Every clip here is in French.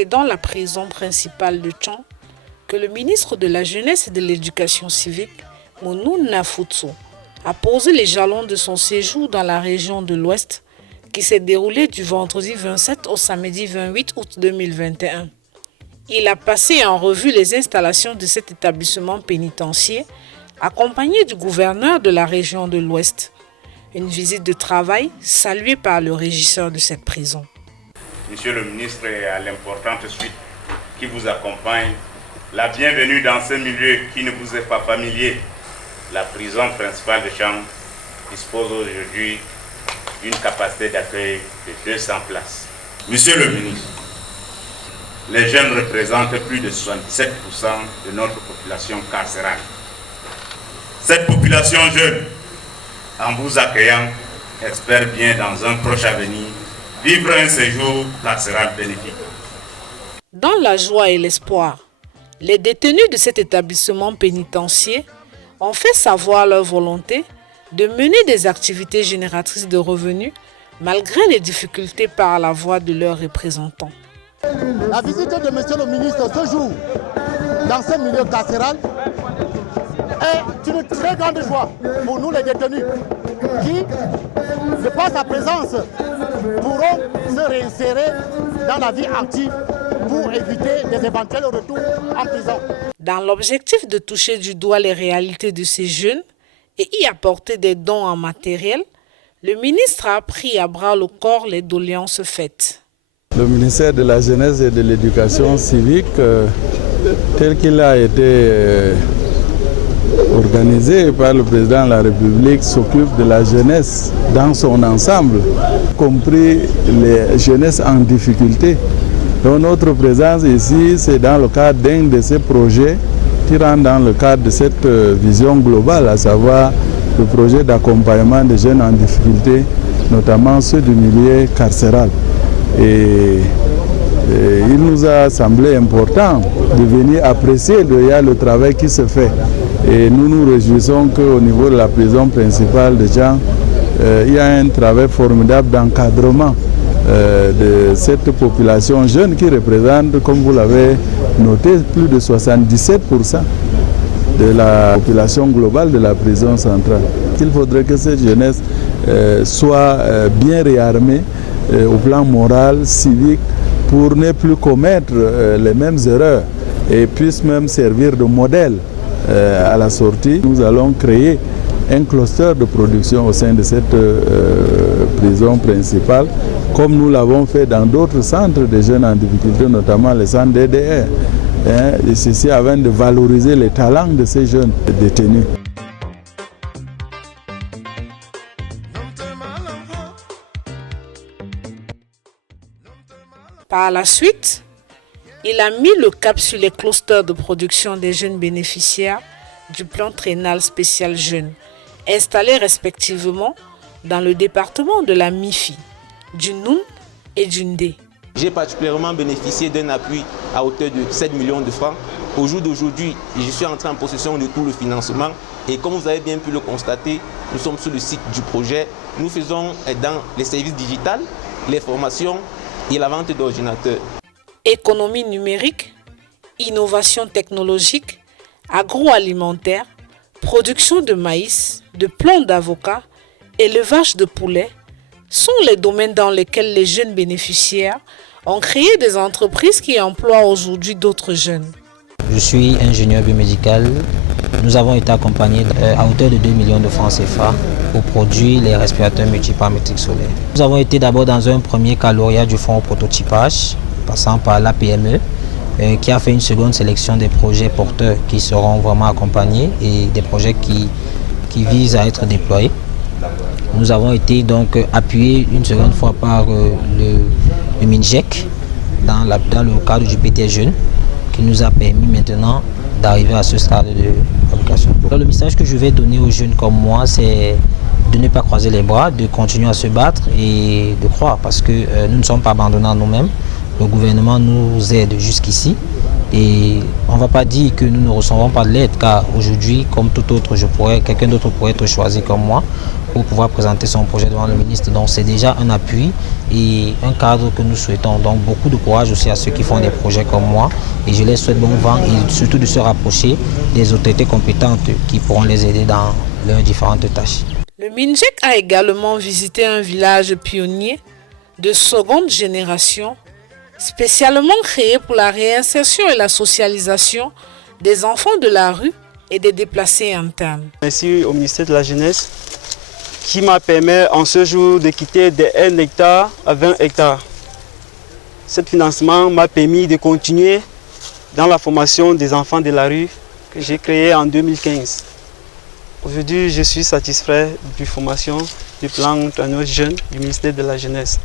C'est dans la prison principale de Tchang que le ministre de la Jeunesse et de l'Éducation civique, Mounouna Futso, a posé les jalons de son séjour dans la région de l'Ouest qui s'est déroulé du vendredi 27 au samedi 28 août 2021. Il a passé en revue les installations de cet établissement pénitentiaire accompagné du gouverneur de la région de l'Ouest. Une visite de travail saluée par le régisseur de cette prison. Monsieur le ministre et à l'importante suite qui vous accompagne, la bienvenue dans ce milieu qui ne vous est pas familier. La prison principale de Tchang dispose aujourd'hui d'une capacité d'accueil de 200 places. Monsieur le ministre, les jeunes représentent plus de 77% de notre population carcérale. Cette population jeune, en vous accueillant, espère bien dans un proche avenir vivre un séjour carcéral bénéfique. Dans la joie et l'espoir, les détenus de cet établissement pénitentiaire ont fait savoir leur volonté de mener des activités génératrices de revenus malgré les difficultés par la voix de leurs représentants. La visite de monsieur le ministre ce jour dans ce milieu carcéral est une très grande joie pour nous les détenus qui, de par sa présence, pourront se réinsérer dans la vie active pour éviter des éventuels retours en prison. Dans l'objectif de toucher du doigt les réalités de ces jeunes et y apporter des dons en matériel, le ministre a pris à bras le corps les doléances faites. Le ministère de la Jeunesse et de l'Éducation civique, tel qu'il a été organisé par le président de la République, s'occupe de la jeunesse dans son ensemble, y compris les jeunesses en difficulté. Donc notre présence ici, c'est dans le cadre d'un de ces projets qui rentre dans le cadre de cette vision globale, à savoir le projet d'accompagnement des jeunes en difficulté, notamment ceux du milieu carcéral. Et il nous a semblé important de venir apprécier le travail qui se fait. Et nous nous réjouissons qu'au niveau de la prison principale de Tchang, il y a un travail formidable d'encadrement de cette population jeune qui représente, comme vous l'avez noté, plus de 77% de la population globale de la prison centrale. Il faudrait que cette jeunesse soit bien réarmée au plan moral, civique, pour ne plus commettre les mêmes erreurs et puisse même servir de modèle à la sortie. Nous allons créer un cluster de production au sein de cette prison principale, comme nous l'avons fait dans d'autres centres de jeunes en difficulté, notamment les centres DDR. Et ceci afin de valoriser les talents de ces jeunes détenus. Par la suite, il a mis le cap sur les clusters de production des jeunes bénéficiaires du plan triennal spécial jeunes, installés respectivement dans le département de la MIFI, du Noun et du Ndé. J'ai particulièrement bénéficié d'un appui à hauteur de 7 millions de francs. Au jour d'aujourd'hui, je suis entré en possession de tout le financement et comme vous avez bien pu le constater, nous sommes sur le site du projet. Nous faisons dans les services digitaux, les formations et la vente d'ordinateurs. Économie numérique, innovation technologique, agroalimentaire, production de maïs, de plants d'avocat, élevage de poulets sont les domaines dans lesquels les jeunes bénéficiaires ont créé des entreprises qui emploient aujourd'hui d'autres jeunes. Je suis ingénieur biomédical. Nous avons été accompagnés à hauteur de 2 millions de francs CFA pour produire les respirateurs multiparamétriques solaires. Nous avons été d'abord dans un premier cas lauréat du fonds au prototypage, passant par l'APME, qui a fait une seconde sélection des projets porteurs qui seront vraiment accompagnés et des projets qui visent à être déployés. Nous avons été donc appuyés une seconde fois par le MINJEC dans le cadre du PT Jeune, qui nous a permis maintenant d'arriver à ce stade de fabrication. Le message que je vais donner aux jeunes comme moi, c'est de ne pas croiser les bras, de continuer à se battre et de croire, parce que nous ne sommes pas abandonnés à nous-mêmes. Le gouvernement nous aide jusqu'ici Et on ne va pas dire que nous ne recevons pas de l'aide, car aujourd'hui, comme tout autre, quelqu'un d'autre pourrait être choisi comme moi pour pouvoir présenter son projet devant le ministre. Donc c'est déjà un appui et un cadre que nous souhaitons. Donc beaucoup de courage aussi à ceux qui font des projets comme moi. Et je les souhaite bon vent et surtout de se rapprocher des autorités compétentes qui pourront les aider dans leurs différentes tâches. Le MINJEC a également visité un village pionnier de seconde génération, spécialement créé pour la réinsertion et la socialisation des enfants de la rue et des déplacés internes. Merci au ministère de la Jeunesse qui m'a permis en ce jour de quitter de 1 hectare à 20 hectares. Ce financement m'a permis de continuer dans la formation des enfants de la rue que j'ai créée en 2015. Aujourd'hui, je suis satisfait de la formation du plan d'entraînement jeune du ministère de la Jeunesse.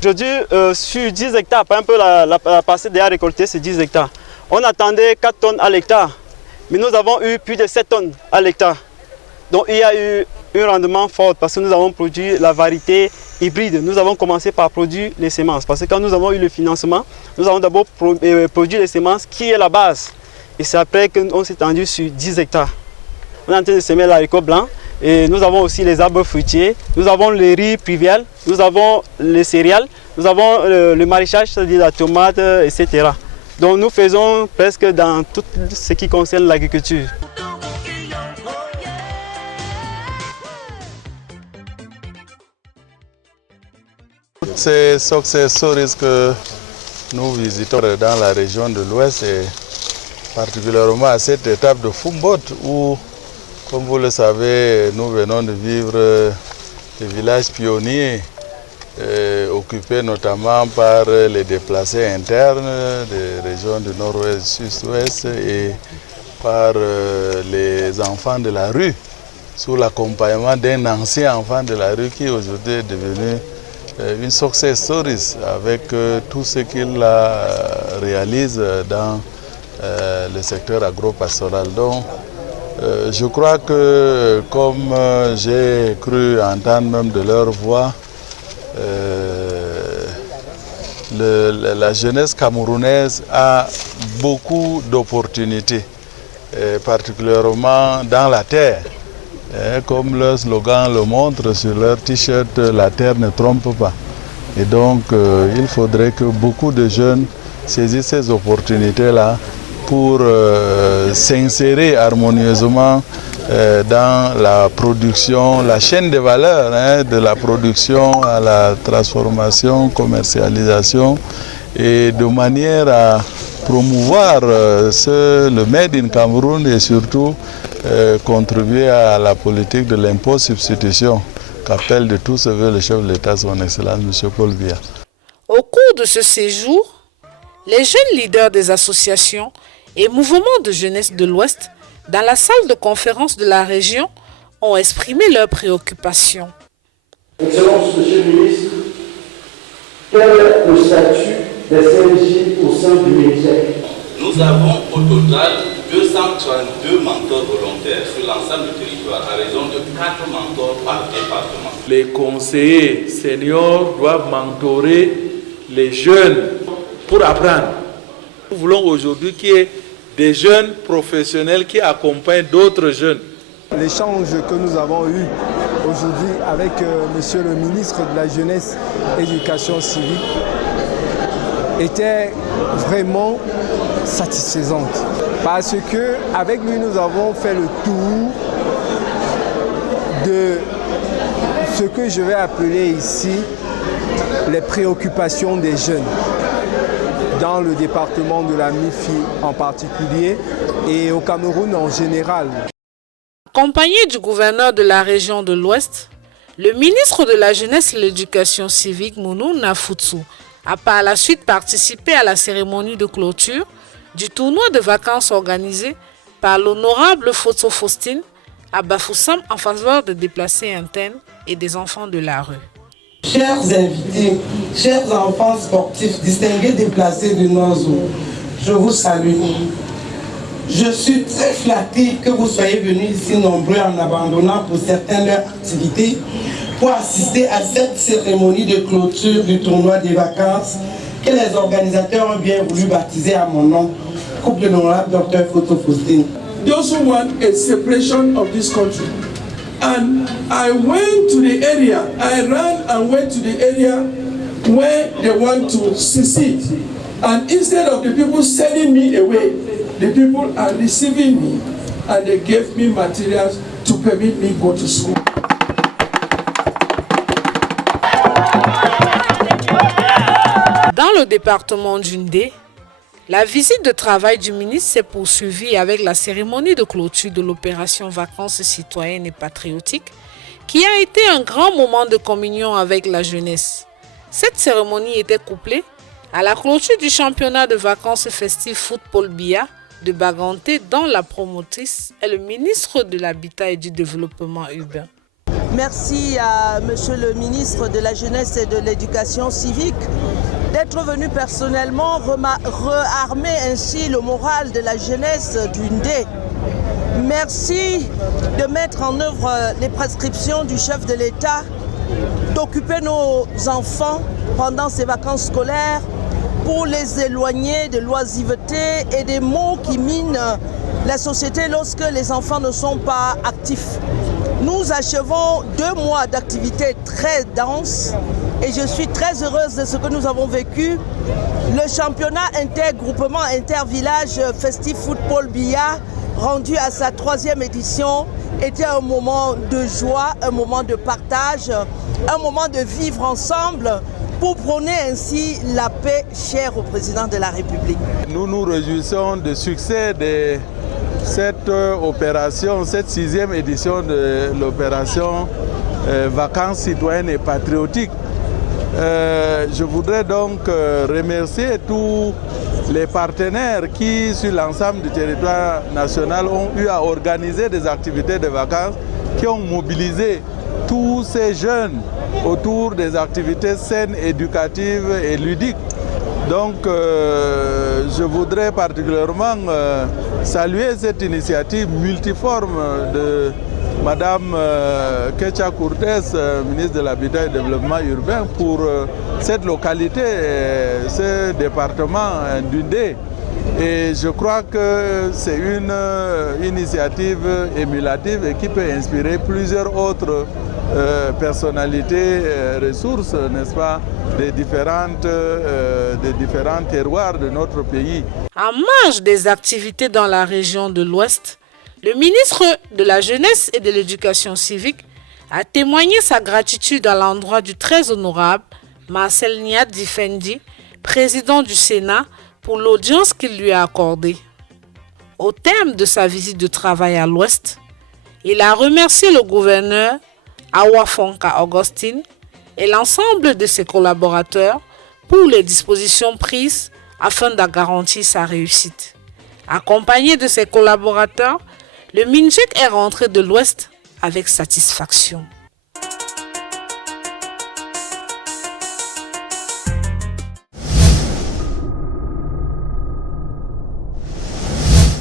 Aujourd'hui, sur 10 hectares, par exemple la parcelle déjà récoltée, c'est 10 hectares. On attendait 4 tonnes à l'hectare, mais nous avons eu plus de 7 tonnes à l'hectare. Donc il y a eu un rendement fort parce que nous avons produit la variété hybride. Nous avons commencé par produire les semences parce que quand nous avons eu le financement, nous avons d'abord produit les semences qui est la base. Et c'est après qu'on s'est étendu sur 10 hectares. On est en train de semer l'haricot blanc et nous avons aussi les arbres fruitiers, nous avons le riz pluvial, nous avons les céréales, nous avons le maraîchage, c'est-à-dire la tomate, etc. Donc nous faisons presque dans tout ce qui concerne l'agriculture. Ces success stories que nous visitons dans la région de l'Ouest et particulièrement à cette étape de Fumbot où, comme vous le savez, nous venons de vivre des villages pionniers occupés notamment par les déplacés internes des régions du nord-ouest, sud-ouest et par les enfants de la rue sous l'accompagnement d'un ancien enfant de la rue qui aujourd'hui est devenu une success story avec tout ce qu'il réalise dans le secteur agro-pastoral. Donc, je crois que, comme j'ai cru entendre même de leur voix, la jeunesse camerounaise a beaucoup d'opportunités, particulièrement dans la terre. Comme leur slogan le montre sur leur t-shirt, la terre ne trompe pas. Et donc, il faudrait que beaucoup de jeunes saisissent ces opportunités-là pour s'insérer harmonieusement dans la production, la chaîne de valeur, de la production à la transformation, commercialisation, et de manière à promouvoir le Made in Cameroun et surtout contribuer à la politique de l'impôt substitution qu'appelle de tout ce vœu le chef de l'État, son Excellence M. Paul Biya. Au cours de ce séjour, les jeunes leaders des associations et mouvements de jeunesse de l'Ouest dans la salle de conférence de la région ont exprimé leurs préoccupations. Excellence, Monsieur le ministre, quel est le statut des CNJ au sein du MINJEC? Nous avons au total 232 mentors volontaires sur l'ensemble du territoire à raison de 4 mentors par département. Les conseillers seniors doivent mentorer les jeunes pour apprendre. Nous voulons aujourd'hui qu'il y ait des jeunes professionnels qui accompagnent d'autres jeunes. L'échange que nous avons eu aujourd'hui avec Monsieur le ministre de la Jeunesse et de l'Éducation civique était vraiment satisfaisante. Parce qu'avec lui, nous avons fait le tour de ce que je vais appeler ici les préoccupations des jeunes dans le département de la MIFI en particulier et au Cameroun en général. Accompagné du gouverneur de la région de l'Ouest, le ministre de la Jeunesse et de l'Éducation civique, Mounou Nafoutsou, a par la suite participé à la cérémonie de clôture du tournoi de vacances organisé par l'honorable Fotso Faustine à Bafoussam en faveur des déplacés internes et des enfants de la rue. Chers invités, chers enfants sportifs, distingués déplacés de Nozo, je vous salue. Je suis très flatté que vous soyez venus ici nombreux en abandonnant pour certaines leurs activités pour assister à cette cérémonie de clôture du tournoi des vacances que les organisateurs ont bien voulu baptiser à mon nom, couple honorable Dr. Foto Faustine. Those who want a separation of this country. And I went to the area, I ran and went to the area where they want to secede. And instead of the people sending me away, the people are receiving me and they gave me materials to permit me go to school. Dans le département d'Undé, la visite de travail du ministre s'est poursuivie avec la cérémonie de clôture de l'opération Vacances citoyennes et patriotiques, qui a été un grand moment de communion avec la jeunesse. Cette cérémonie était couplée à la clôture du championnat de vacances festives Football Bia de Baganté, dont la promotrice est le ministre de l'Habitat et du Développement urbain. Merci à Monsieur le ministre de la Jeunesse et de l'Éducation civique d'être venu personnellement rearmer ainsi le moral de la jeunesse d'Undé. Merci de mettre en œuvre les prescriptions du chef de l'État, d'occuper nos enfants pendant ces vacances scolaires pour les éloigner de l'oisiveté et des maux qui minent la société lorsque les enfants ne sont pas actifs. Nous achevons 2 mois d'activités très denses et je suis très heureuse de ce que nous avons vécu. Le championnat intergroupement intervillage festif Football Bia, rendu à sa 3e édition, était un moment de joie, un moment de partage, un moment de vivre ensemble pour prôner ainsi la paix chère au président de la République. Nous nous réjouissons du succès de cette opération, cette 6e édition de l'opération Vacances citoyennes et patriotiques. Je voudrais donc remercier tous les partenaires qui, sur l'ensemble du territoire national, ont eu à organiser des activités de vacances, qui ont mobilisé tous ces jeunes autour des activités saines, éducatives et ludiques. Donc je voudrais particulièrement saluer cette initiative multiforme de Madame Kecha Courtes, ministre de l'Habitat et du Développement urbain, pour cette localité, ce département d'Undé. Et je crois que c'est une initiative émulative et qui peut inspirer plusieurs autres personnalités, ressources, n'est-ce pas, des différents terroirs de notre pays. En marge des activités dans la région de l'Ouest, le ministre de la Jeunesse et de l'Éducation civique a témoigné sa gratitude à l'endroit du très honorable Marcel Niad Difendi, président du Sénat, pour l'audience qu'il lui a accordée. Au terme de sa visite de travail à l'Ouest, il a remercié le gouverneur Awa Fonka Augustine et l'ensemble de ses collaborateurs pour les dispositions prises afin de garantir sa réussite. Accompagné de ses collaborateurs, le MINJEC est rentré de l'Ouest avec satisfaction.